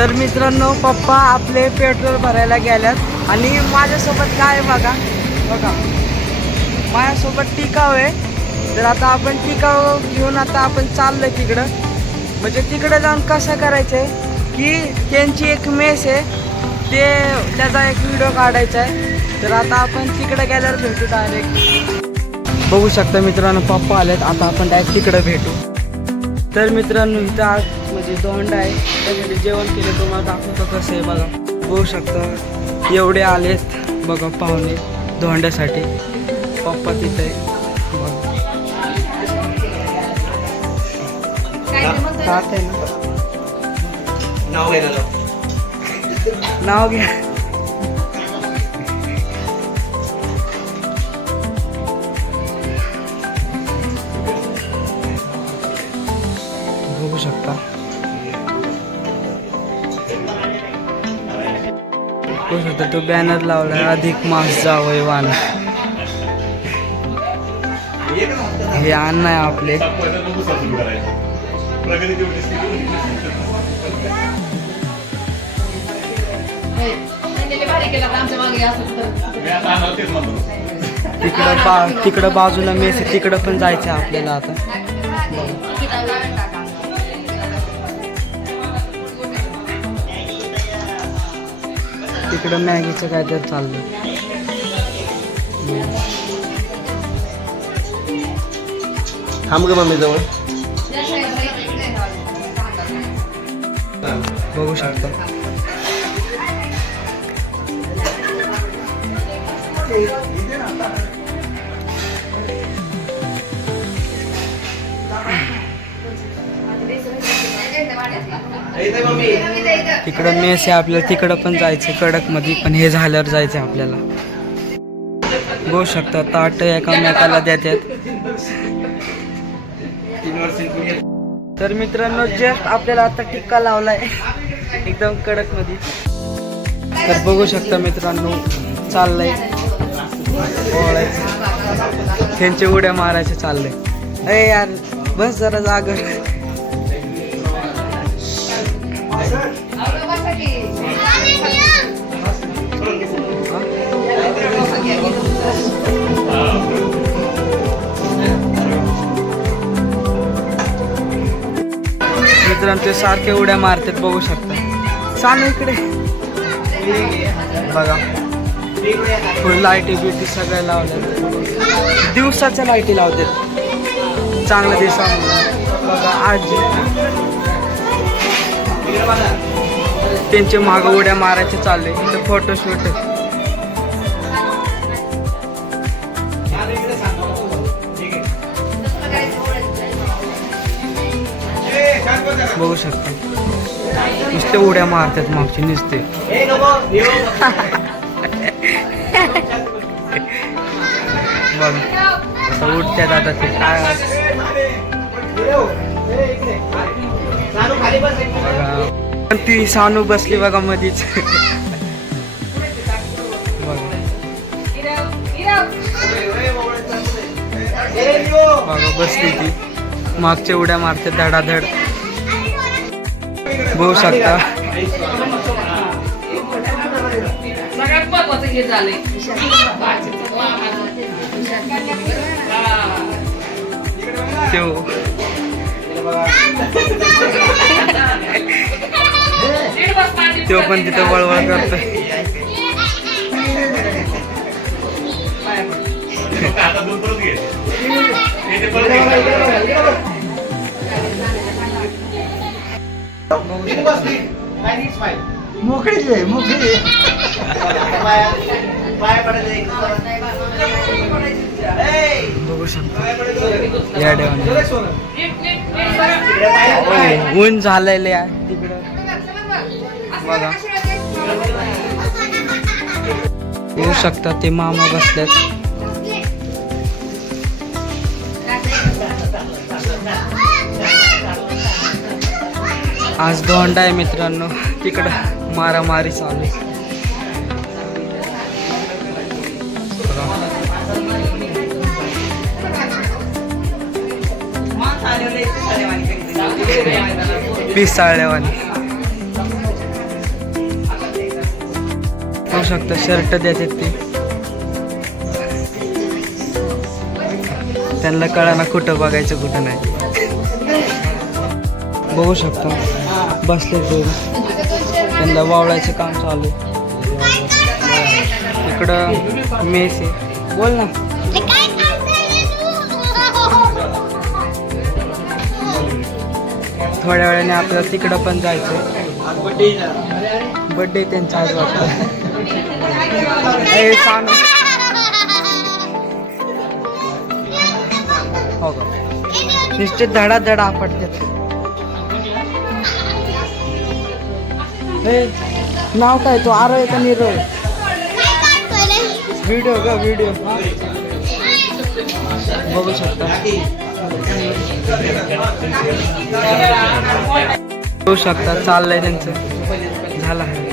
तर मित्रांनो पप्पा आपले पेट्रोल भरायला गेल्यात आणि माझ्यासोबत काय आहे बघा माझ्यासोबत टिकाव आहे. तर आता आपण टिकाव घेऊन आता आपण चाललोय तिकडं. म्हणजे तिकडं जाऊन कसं करायचं आहे की त्यांची एक मेस आहे त्याचा एक व्हिडिओ काढायचा आहे. तर आता आपण तिकडे गेल्यावर भेटू डायरेक्ट. बघू शकता मित्रांनो पप्पा आलेत. आता आपण डायरेक्ट तिकडे भेटू. तर मित्रांनो इथं आज म्हणजे दोंडा आहे त्यासाठी जेवण केलं तुम्हाला दाखवतो कसं आहे बघा. बघू शकता एवढे आलेत बघा पाहुणे धोंड्यासाठी. पप्पा तिथे आहे ना नाव घ्या. बघू शकता तो बॅनर लावलाय अधिक मास जावई वाण. हे अन्न आहे आपले. तिकडं बाजूला मेस आहे तिकडं पण जायचं आहे आपल्याला. आता तिकडं मॅगीचं काय तर चाललंय. थांब ग मम्मी जवळ. बघू शकता तिकडं मेस आहे आपल्याला. तिकडं पण जायचं कडक मध्ये पण हे झाल्यावर जायचं आपल्याला. बघू शकता ताट एकामेकाला देतात. तर मित्रांनो जस्ट आपल्याला आता टिक्का लावलाय एकदम कडक मध्ये. तर बघू शकता मित्रांनो चाललंय त्यांचे उड्या मारायचे चाललंय. अरे यार बस जरा जागा. मित्रांनो ते सारखे उड्या मारतात बघू शकता. सांग इकडे बघा फुल लाईटी बिटी सगळ्या लावल्या. दिवसाच्या लाईटी लावतात चांगलं दिवसा बघा. आजी त्यांचे मागं उड्या मारायचे चालले. इथं फोटोशूट बघू शकता. नुसते उड्या मारतात मागचे नुसते. बघा आता उठतात आता ते काय बघा. ती सानू बसली बघा मधीच. बघा बसली ती मागच्या उड्या मारते धडाधड. बघू शकता तो पण तिथं वळवळ करतोय. मोकळीच आहे मोकळी. बघू शकता या देवाने ऊन झालेले आहे तिकडं बघा. बघू शकता ते मामा बसल्यात. आज दोंडा आहे मित्रांनो. तिकडं मारामारी चालू आहे. पिसाळल्यावानी बघू शकता शर्ट देतात ते. त्यांना कळाना कुठं बघायचं कुठं नाही. बघू शकता बसले ते, त्यांना वावळायचं काम चालू आहे. इकडं मेस आहे. बोल ना. थोड्या वेळाने आपल्याला तिकडं पण जायचं. बड्डे त्यांचा आज वाटतं. हो का नुसते धडाधडा आपटतात. नाव काय तो आरो आहे का निरो आहे? व्हिडिओ का व्हिडिओ बघू शकता. बघू शकता चाललंय त्यांचं. झालं आहे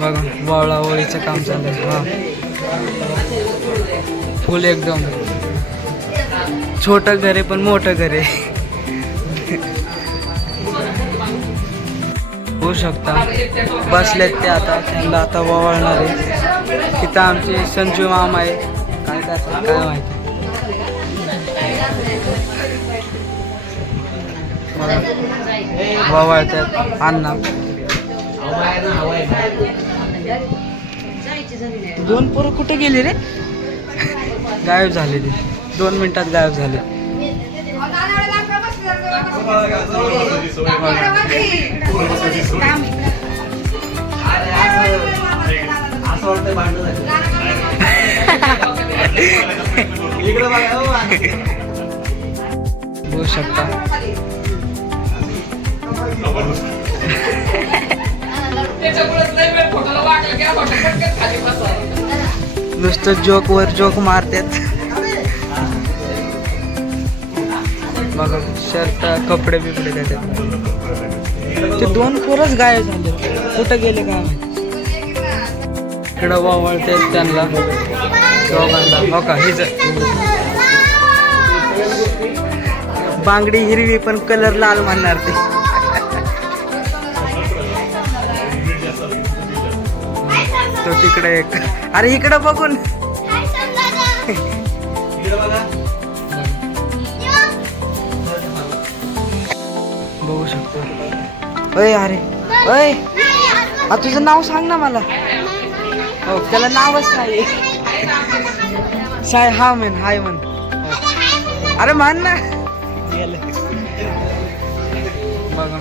बघा वावळा ओळीचं काम चाललंय. हा फुल एकदम छोटं घर आहे पण मोठं घर आहे. होऊ शकता बसलेत ते आता. त्यांना आता वळणार आहे. तिथं आमचे संजू मामा आहे. काय करतात काय माहिती. वळतात अण्णा. दोन पोरं कुठे गेली रे? गायब झाले ते. 2 मिनिटात गायब झाले. बघू शकता नुसतं जोक वर जोक मारतात. बघा शर्ट कपडे बिपडे देतात. ते 2 पोरच गायब झाले. कुठं गेले काय माहिती. इकडं वावळते त्यांना दोघांना. हो का हिच बांगडी हिरवी पण कलर लाल म्हणणार ते. तो तिकडे एक. अरे इकडं बघून बघू शकतो. अय अरे अय तुझं नाव सांग ना मला. हो त्याला नावच नाही. साय हा म्हण हाय म्हण. अरे म्हण ना. बघा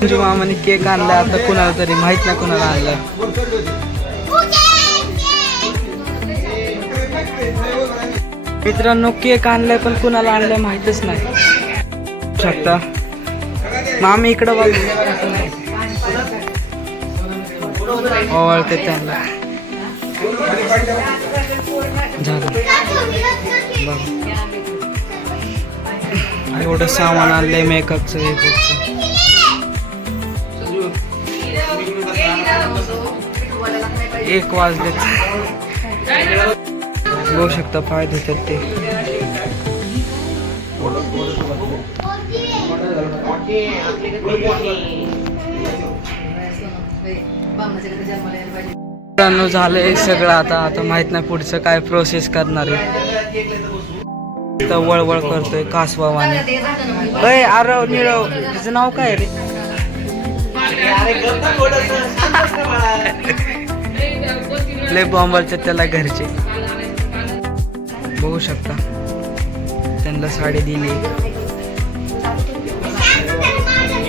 संजू मामाने केक आणला. आता कुणाला तरी माहित नाही कुणाला आणलाय. मित्रांनो केक आणलाय पण कुणाला आणलाय माहितच नाही. शकता मामी इकडं बघ. ओळखते त्यांना. झालं एवढं सामान आणलंय मेकअपचं वेकअपचं. एक वाजलेत. बघू शकता पाय धुतात ते. झालंय सगळं. आता माहित नाही पुढचं काय प्रोसेस करणार आहे. वळवळ करतोय कासवाने. अय आरव निळव तिचं नाव काय रे? लय बॉम्बलचे त्याला घरचे. बघू शकता त्यांना साडी दिली.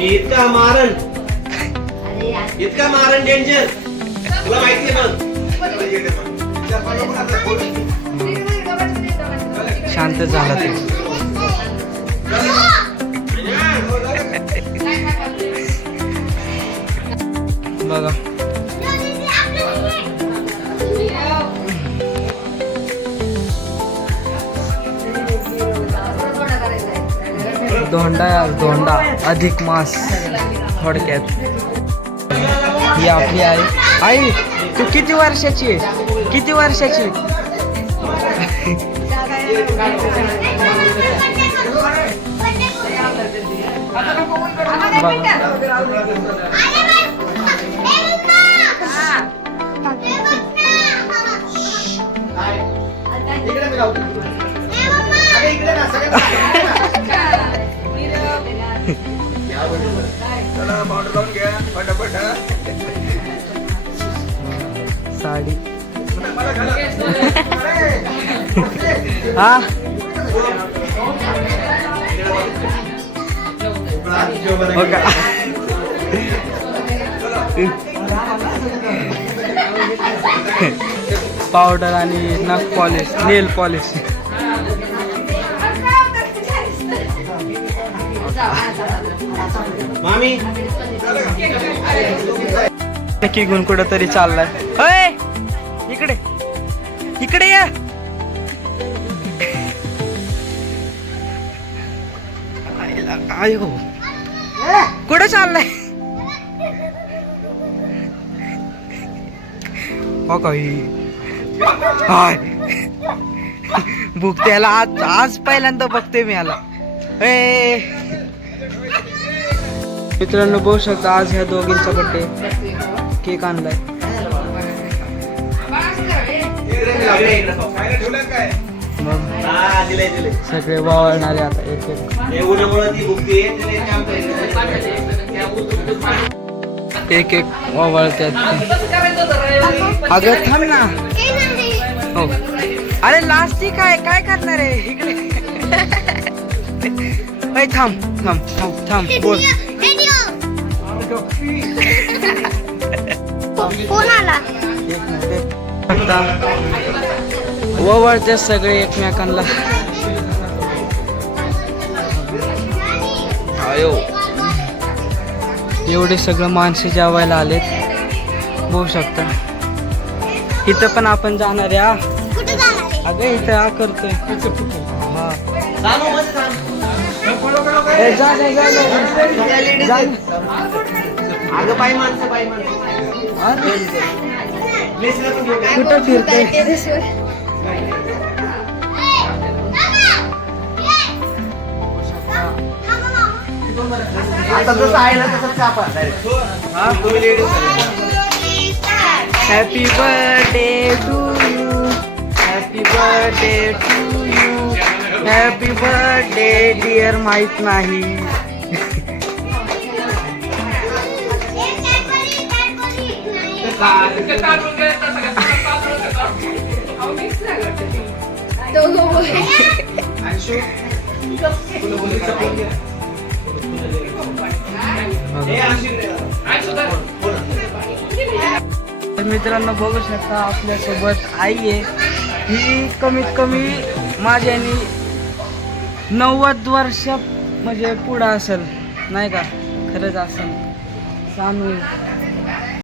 इतका मारण डेंजर तुला माहिती आहे. शांत झाला ते. बघा धोंडा अधिक मास थोडक्यात. ही आपली आई. तू किती वर्षाची आहे? किती वर्षाची? साडी हा हो का? पावडर आणि नख पॉलिश, नेल पॉलिश. मामी नक्की घेऊन कुठं तरी चाललाय. अय इकडे इकडे या. आयो कुठं चाललाय? हो काही हाय भूक त्याला आज आज पहिल्यांदा बघते मी याला. ए मित्रांनो बघू शकता आज ह्या दोघींचा बड्डे. केक आणलाय. मग दिले सगळे वावळणारे आता एक एक उन्हामुळे ती भुकते एक एक वावळतात. अगं थांब ना. हो अरे लास्ट काय काय करणार आहे इकडे? अय थांब थांब थांब थांब बोल. फोन आला. वळते सगळे एकमेकांना. आयो एवढे सगळं माणसं जेवायला आलेत बघू शकता. इथं पण आपण जाणार आहे. हा कुठे जाणार आहे? अगं इथं हा करतोय. हा ए, जा, जा, जा, जा. जा. अगं बाई माणसं अरे, कुठं फिरतोय? आता जसं आहे ना तसंच कापा हा happy birthday to you. Happy birthday to you. Happy birthday dear. माहित नाही. मित्रांनो बघू शकता आपल्यासोबत आई आहे. ही कमीत कमी माझ्यानी 90 वर्ष म्हणजे पुढं असेल नाही का? खरंच असेल. सानू